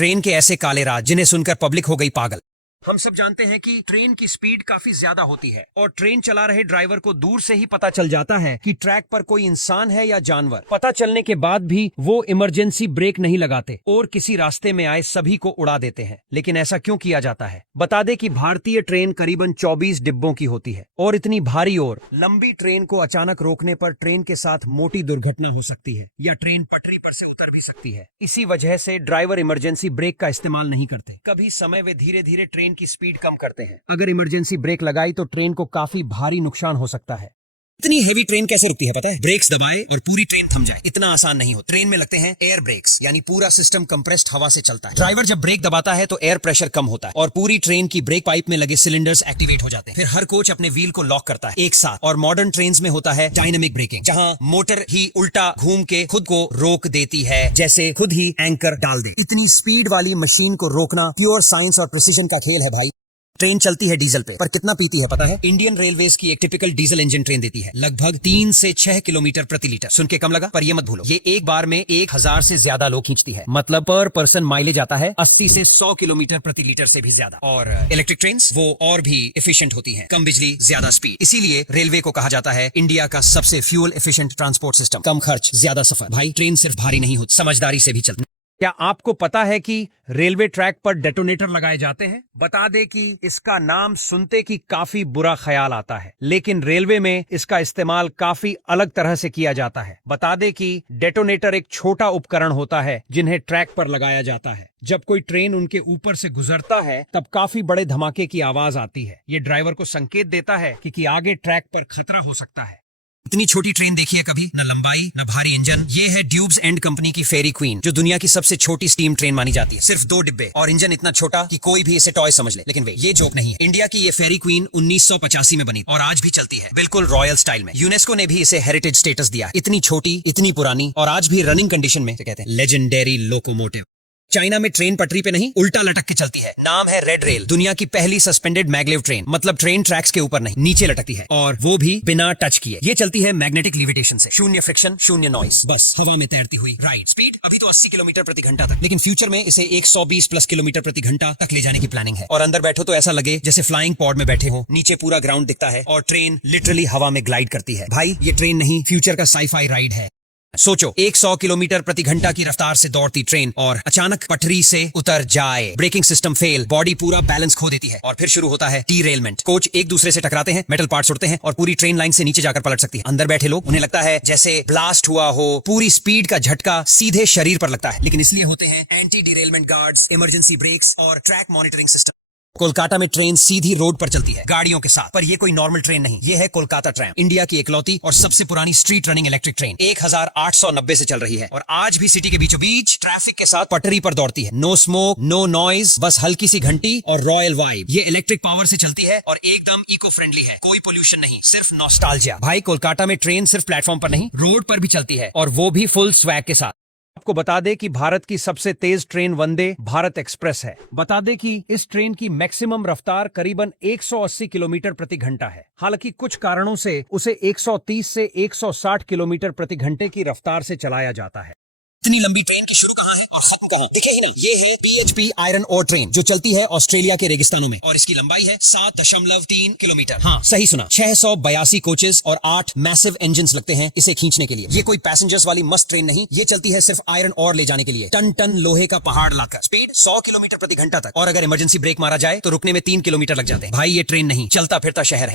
Train के ऐसे काले राज जिन्हें सुनकर पब्लिक हो गई पागल। हम सब जानते हैं कि ट्रेन की स्पीड काफी ज्यादा होती है और ट्रेन चला रहे ड्राइवर को दूर से ही पता चल जाता है कि ट्रैक पर कोई इंसान है या जानवर। पता चलने के बाद भी वो इमरजेंसी ब्रेक नहीं लगाते और किसी रास्ते में आए सभी को उड़ा देते हैं। लेकिन ऐसा क्यों किया जाता है? बता दें कि भारतीय ट्रेन करीबन 24 डिब्बों की होती है और इतनी भारी और लंबी ट्रेन को अचानक रोकने पर ट्रेन के साथ मोटी दुर्घटना हो सकती है या ट्रेन पटरी पर से उतर भी सकती है। इसी वजह से ड्राइवर इमरजेंसी ब्रेक का इस्तेमाल नहीं करते। कभी समय वे धीरे धीरे ट्रेन की स्पीड कम करते हैं। अगर इमरजेंसी ब्रेक लगाई तो ट्रेन को काफी भारी नुकसान हो सकता है। इतनी हेवी ट्रेन कैसे रुकती है पता है? ब्रेक्स दबाए और पूरी ट्रेन थम जाए, इतना आसान नहीं हो। ट्रेन में लगते हैं एयर ब्रेक्स, यानी पूरा सिस्टम कंप्रेस्ड हवा से चलता है। ड्राइवर जब ब्रेक दबाता है तो एयर प्रेशर कम होता है और पूरी ट्रेन की ब्रेक पाइप में लगे सिलेंडर्स एक्टिवेट हो जाते हैं। फिर हर कोच अपने व्हील को लॉक करता है एक साथ। और मॉडर्न ट्रेन में होता है डायनेमिक ब्रेकिंग, जहां मोटर ही उल्टा घूम के खुद को रोक देती है, जैसे खुद ही एंकर डाल दे। इतनी स्पीड वाली मशीन को रोकना प्योर साइंस और प्रिसीजन का खेल है भाई। ट्रेन चलती है डीजल पे, पर कितना पीती है पता है? इंडियन रेलवेज की एक टिपिकल डीजल इंजन ट्रेन देती है लगभग 3 से 6 किलोमीटर प्रति लीटर। सुन के कम लगा, पर ये मत भूलो, ये एक बार में 1000 से ज्यादा लोग खींचती है। मतलब पर पर्सन माइलेज आता है 80 से 100 किलोमीटर प्रति लीटर से भी ज्यादा। और इलेक्ट्रिक ट्रेन वो और भी एफिशिएंट होती हैं, कम बिजली ज्यादा स्पीड। इसीलिए रेलवे को कहा जाता है इंडिया का सबसे फ्यूल एफिशिएंट ट्रांसपोर्ट सिस्टम। कम खर्च, ज्यादा सफर। भाई ट्रेन सिर्फ भारी नहीं होती, समझदारी से भी चलती। क्या आपको पता है कि रेलवे ट्रैक पर डेटोनेटर लगाए जाते हैं? बता दे कि इसका नाम सुनते ही काफी बुरा ख्याल आता है, लेकिन रेलवे में इसका इस्तेमाल काफी अलग तरह से किया जाता है। बता दे कि डेटोनेटर एक छोटा उपकरण होता है जिन्हें ट्रैक पर लगाया जाता है। जब कोई ट्रेन उनके ऊपर से गुजरता है तब काफी बड़े धमाके की आवाज आती है। ये ड्राइवर को संकेत देता है कि आगे ट्रैक पर खतरा हो सकता है। इतनी छोटी ट्रेन देखी है कभी? न लंबाई न भारी इंजन। ये है ड्यूब्स एंड कंपनी की फेरी क्वीन, जो दुनिया की सबसे छोटी स्टीम ट्रेन मानी जाती है। सिर्फ 2 डिब्बे और इंजन इतना छोटा कि कोई भी इसे टॉय समझ ले। लेकिन वे ये जोक नहीं है। इंडिया की ये फेरी क्वीन 1985 में बनी और आज भी चलती है, बिल्कुल रॉयल स्टाइल में। यूनेस्को ने भी इसे हेरिटेज स्टेटस दिया। इतनी छोटी, इतनी पुरानी और आज भी रनिंग कंडीशन में, कहते हैं लेजेंडरी लोकोमोटिव। चाइना में ट्रेन पटरी पे नहीं, उल्टा लटक के चलती है। नाम है रेड रेल। दुनिया की पहली सस्पेंडेड मैग्लेव ट्रेन, मतलब ट्रेन ट्रैक्स के ऊपर नहीं, नीचे लटकती है और वो भी बिना टच किए। ये चलती है मैग्नेटिक लिविटेशन से। शून्य फ्रिक्शन, शून्य नॉइस, बस हवा में तैरती हुई राइड। स्पीड अभी तो 80 किलोमीटर प्रति घंटा तक, लेकिन फ्यूचर में इसे 120 प्लस किलोमीटर प्रति घंटा तक ले जाने की प्लानिंग है। और अंदर बैठो तो ऐसा लगे जैसे फ्लाइंग पॉड में बैठे हो। नीचे पूरा ग्राउंड दिखता है और ट्रेन लिटरली हवा में ग्लाइड करती है। भाई ये ट्रेन नहीं, फ्यूचर का साईफाई राइड है। सोचो, 100 किलोमीटर प्रति घंटा की रफ्तार से दौड़ती ट्रेन और अचानक पटरी से उतर जाए। ब्रेकिंग सिस्टम फेल, बॉडी पूरा बैलेंस खो देती है और फिर शुरू होता है डीरेलमेंट। कोच एक दूसरे से टकराते हैं, मेटल पार्ट्स उड़ते हैं और पूरी ट्रेन लाइन से नीचे जाकर पलट सकती है। अंदर बैठे लोग, उन्हें लगता है जैसे ब्लास्ट हुआ हो। पूरी स्पीड का झटका सीधे शरीर पर लगता है, लेकिन इसलिए होते हैं एंटी डीरेलमेंट गार्ड्स, इमरजेंसी ब्रेक्स और ट्रैक मॉनिटरिंग सिस्टम। कोलकाता में ट्रेन सीधी रोड पर चलती है गाड़ियों के साथ, पर ये कोई नॉर्मल ट्रेन नहीं। ये है कोलकाता ट्रैम, इंडिया की इकलौती और सबसे पुरानी स्ट्रीट रनिंग इलेक्ट्रिक ट्रेन। 1890 से चल रही है और आज भी सिटी के बीचों बीच ट्रैफिक के साथ पटरी पर दौड़ती है। नो स्मोक, नो नॉइज, बस हल्की सी घंटी और रॉयल वाइब। ये इलेक्ट्रिक पावर से चलती है और एकदम इको फ्रेंडली है। कोई पोल्यूशन नहीं, सिर्फ नॉस्टैल्जिया। भाई कोलकाता में ट्रेन सिर्फ प्लेटफॉर्म पर नहीं, रोड पर भी चलती है और वो भी फुल स्वैग के साथ। आपको बता दें कि भारत की सबसे तेज ट्रेन वंदे भारत एक्सप्रेस है। बता दें कि इस ट्रेन की मैक्सिमम रफ्तार करीबन 180 किलोमीटर प्रति घंटा है। हालांकि कुछ कारणों से उसे 130 से 160 किलोमीटर प्रति घंटे की रफ्तार से चलाया जाता है। इतनी लंबी ट्रेन की शुरू कहाँ है और खत्म कहाँ, दिखे ही नहीं। ये है PHP आयरन ओर ट्रेन, जो चलती है ऑस्ट्रेलिया के रेगिस्तानों में और इसकी लंबाई है 7.3 किलोमीटर। हाँ सही सुना, 682 कोचेस और 8 मैसिव इंजन्स लगते हैं इसे खींचने के लिए। ये कोई पैसेंजर्स वाली मस्त ट्रेन नहीं, ये चलती है सिर्फ आयरन ओर ले जाने के लिए। टन टन लोहे का पहाड़ लाकर, स्पीड 100 किलोमीटर प्रति घंटा तक, और अगर इमरजेंसी ब्रेक मारा जाए तो रुकने में 3 किलोमीटर लग जाते हैं। भाई ये ट्रेन नहीं, चलता फिरता शहर है।